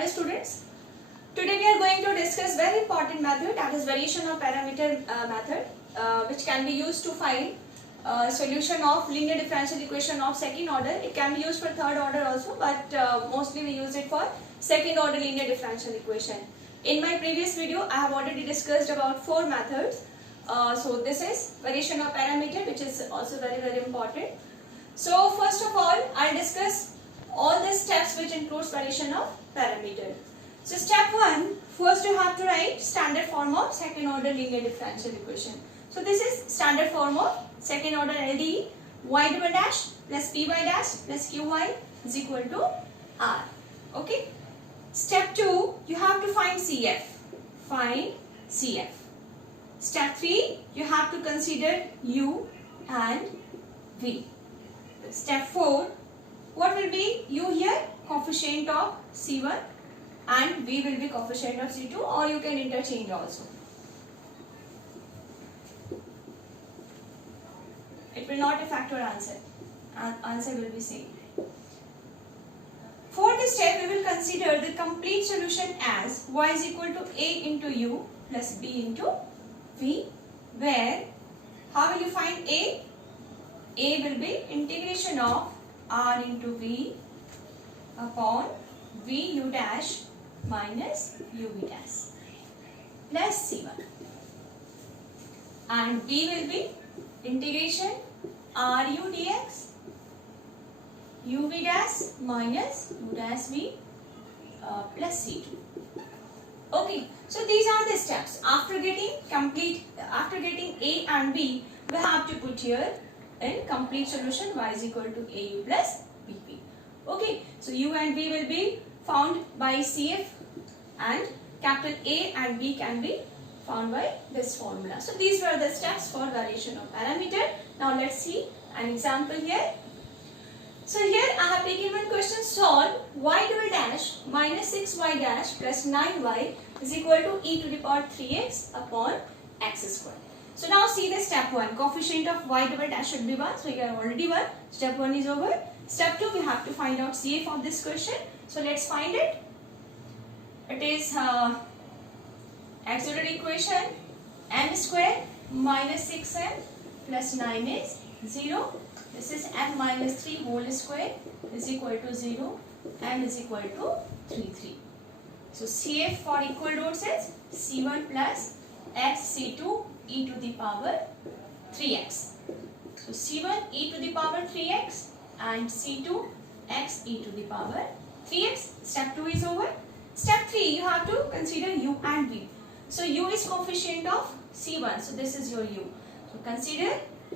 Hello students. Today we are going to discuss very important method, that is variation of parameter method, which can be used to find solution of linear differential equation of second order. It can be used for third order also, but mostly we use it for second order linear differential equation. In my previous video I have already discussed about 4 methods. So this is variation of parameter, which is also very important. So first of all, I'll discuss all the steps which includes variation of parameter. So step 1, first you have to write standard form of second order linear differential equation. So this is standard form of second order LDE. Y double dash plus py dash plus qy is equal to r. Okay. Step 2, you have to find CF. Find CF. Step 3, you have to consider u and v. Step 4, what will be u here? Coefficient of C1 and v will be coefficient of C2, or you can interchange also. It will not affect your answer. Answer will be same. For this step, we will consider the complete solution as y is equal to a into u plus b into v, where how will you find a? A will be integration of r into v upon v u dash minus uv dash plus c1, and b will be integration ru dx uv dash minus u dash v plus c2. Okay, so these are the steps. After getting a and b, we have to put here in complete solution y is equal to au plus bp. Okay, so u and v will be found by CF, and capital A and B can be found by this formula. So these were the steps for variation of parameter. Now let's see an example here. So here I have taken one question: solve y double dash minus 6y dash plus 9y is equal to e to the power 3x upon x square. So now see the step 1. Coefficient of y double dash should be 1. So here already 1. Step 1 is over. Step 2, we have to find out CF of this question. So let's find it. It is auxiliary equation m square minus 6m plus 9 is 0. This is m minus 3 whole square is equal to 0. M is equal to 3. So CF for equal roots is C1 plus x C2 e to the power 3x. So C1 e to the power 3x and C2 x e to the power 3x. Step 2 is over. Step 3, you have to consider u and v. So u is coefficient of C1. So this is your u. So consider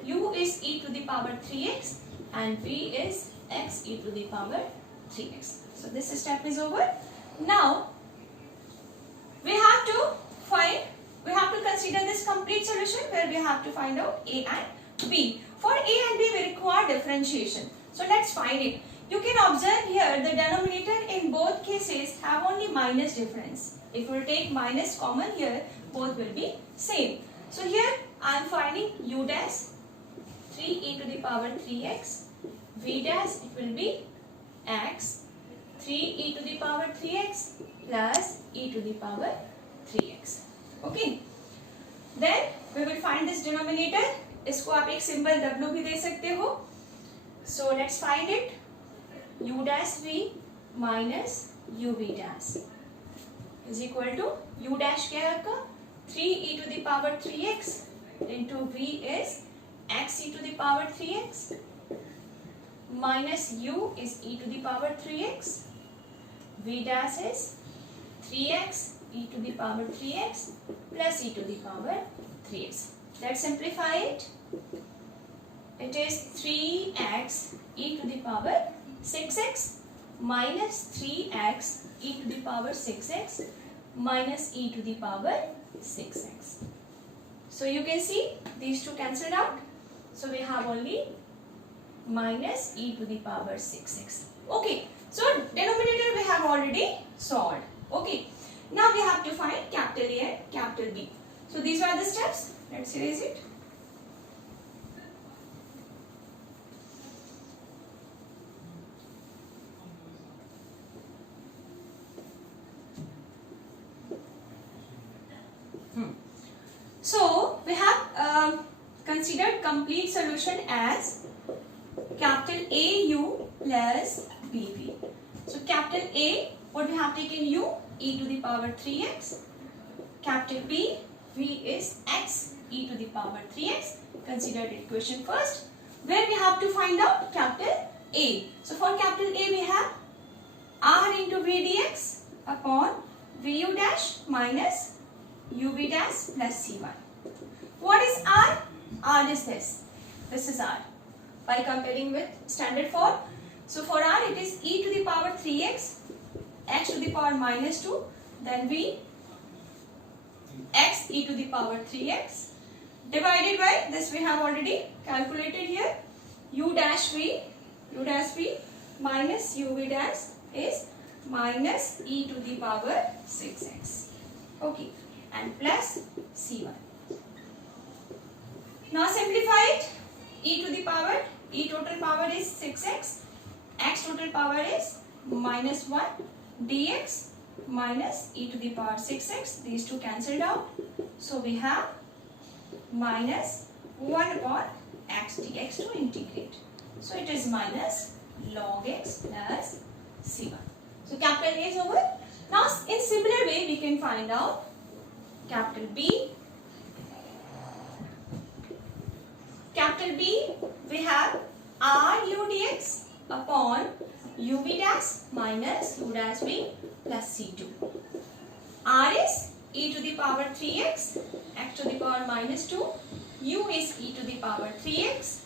u is e to the power 3x and v is x e to the power 3x. So this step is over. Now we have to consider this complete solution, where we have to find out a and b. For a and b we require differentiation. So let's find it. You can observe here the denominator in both cases have only minus difference. If we take minus common here, both will be same. So here I am finding u dash 3 e to the power 3x, v dash it will be x 3 e to the power 3x plus e to the power 3x. Okay. Then we will find this denominator. इसको आप एक symbol w भी दे सकते हो. So let's find it. u dash v minus uv dash is equal to u dash क्या है आपका 3 e to the power 3x into v is x e to the power 3x minus u is e to the power 3x, v dash is 3x e to the power 3x plus e to the power 3x. Let's simplify it. It is 3x e to the power 6x minus 3x e to the power 6x minus e to the power 6x. So you can see these two cancelled out. So we have only minus e to the power 6x. Okay. So denominator we have already solved. Okay. Now we have to find capital A and capital B. So these are the steps. Let's erase it. So we have considered complete solution as capital AU plus BV. So capital A, what we have taken U, e to the power 3x. Capital B, V is x, e to the power 3x. Considered equation first, where we have to find out capital A. So for capital A we have r into V dx upon Vu dash minus Uv dash plus C1. What is r? R is this. This is r. By comparing with standard form. So for r it is e to the power 3x, x to the power minus 2, then v, x e to the power 3x, divided by this we have already calculated here, u dash v minus uv dash is minus e to the power 6x. Okay, and plus C1. Now simplify it. E to the power, e total power is 6x, x total power is minus 1, dx minus e to the power 6x. These two cancelled out. So we have minus 1 upon x dx to integrate. So it is minus log x plus C1. So capital A is over. Now in similar way we can find out capital B. Capital B, we have r u dx upon uv dash minus u dash v plus C2. R is e to the power 3x, x to the power minus 2, u is e to the power 3x,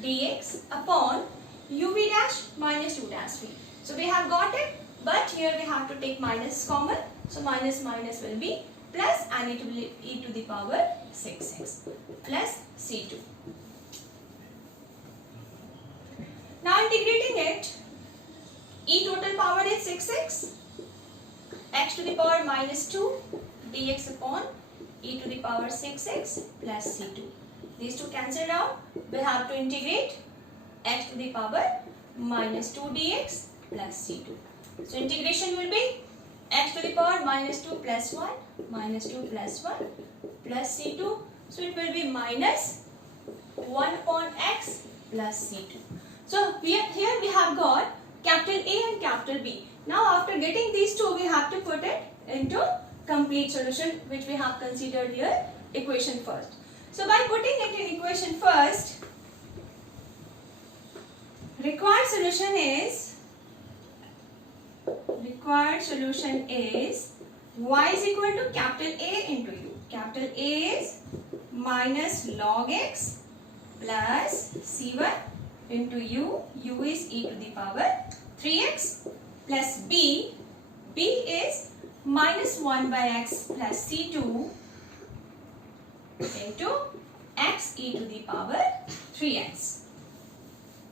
dx upon uv dash minus u dash v. So we have got it, but here we have to take minus common. So minus minus will be plus, and it will be e to the power 6x plus C2. Now integrating it, e total power is 6x, x to the power minus 2, dx upon e to the power 6x plus C2. These two cancelled out. We have to integrate x to the power minus 2 dx plus C2. So integration will be x to the power minus 2 plus 1, minus 2 plus 1 plus C2. So it will be minus 1 upon x plus C2. So here we have got capital A and capital B. Now after getting these two, we have to put it into complete solution, which we have considered here equation first. So by putting it in equation first, required solution is y is equal to capital A into u. Capital A is minus log x plus C1 into u. U is e to the power 3x plus b. B is minus 1 by x plus C2 into x e to the power 3x.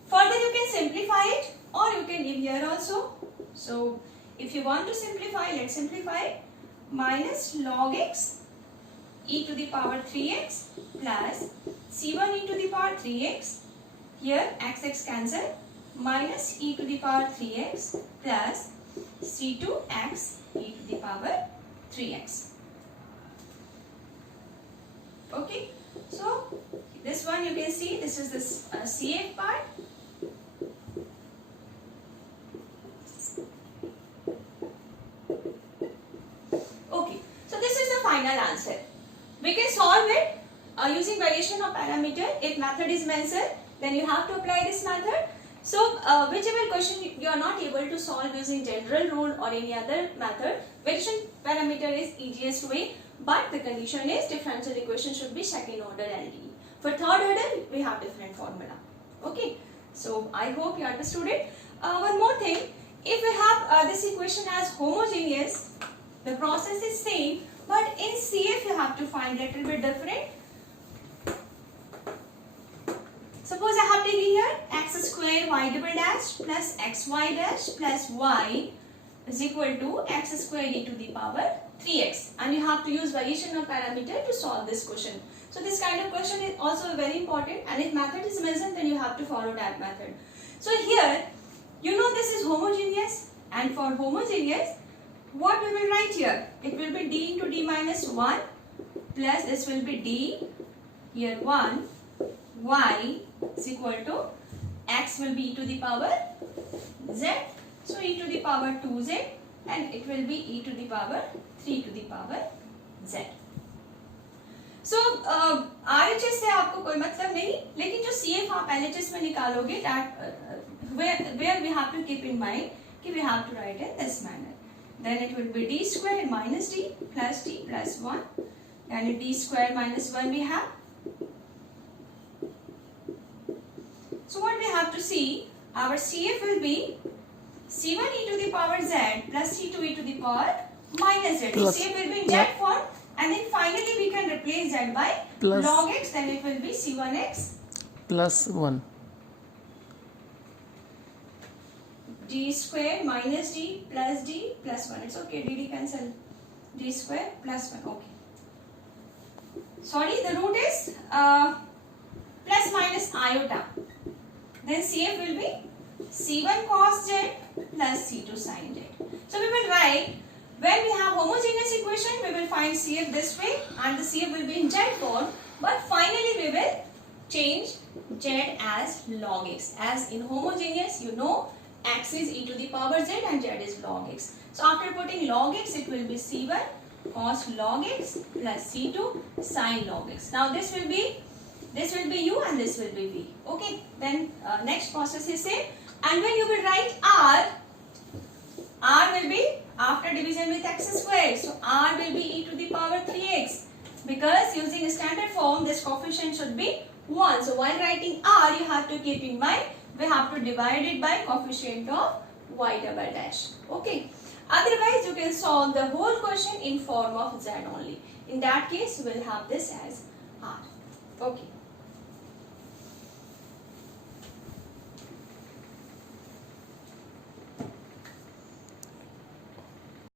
Further you can simplify it, or you can give here also. So if you want to simplify, let's simplify. Minus log x e to the power 3x plus C1 e to the power 3x. Here x cancel, minus e to the power 3x plus C2x e to the power 3x. Okay, so this one you can see, this is this CF part. Okay, so this is the final answer. We can solve it using variation of parameter. If method is mentioned, then you have to apply this method. So whichever question you are not able to solve using general rule or any other method, variation parameter is easiest way, but the condition is differential equation should be second order LDE. For third order, we have different formula. Okay, so I hope you understood it. One more thing, if we have this equation as homogeneous, the process is same, but in CF you have to find little bit different. Suppose I have taken here x square y double dash plus xy dash plus y is equal to x square e to the power 3x, and you have to use variation of parameter to solve this question. So this kind of question is also very important, and if method is mentioned, then you have to follow that method. So here you know this is homogeneous, and for homogeneous what we will write here? It will be d into d minus 1 plus this will be d, here 1, y is equal to x will be e to the power z, so e to the power 2z, and it will be e to the power 3 to the power z. So RHS से आपको कोई मतलब नहीं, लेकिन जो CF आप LHS में निकालोगे, where we have to keep in mind कि we have to write in this manner. Then it will be d square minus d plus 1, and d square minus 1 we have. So what we have to see, our CF will be C1 e to the power z plus C2 e to the power minus z. CF will be in z form, and then finally we can replace z by log x, then it will be C1x plus 1. D square minus d plus 1. It's okay, d cancel. D square plus 1. Okay. Sorry, the root is plus minus iota. Then CF will be C1 cos z plus C2 sin z. So we will write, when we have homogeneous equation, we will find CF this way, and the CF will be in z form, but finally we will change z as log x. As in homogeneous, you know, x is e to the power z and z is log x. So after putting log x, it will be C1 cos log x plus C2 sin log x. Now this will be u and this will be v. Okay. Then next process is same. And when you will write r will be after division with x square. So r will be e to the power 3x, because using standard form this coefficient should be 1. So while writing r, you have to keep in mind we have to divide it by coefficient of y double dash. Okay. Otherwise you can solve the whole question in form of z only. In that case, we will have this as r. Okay.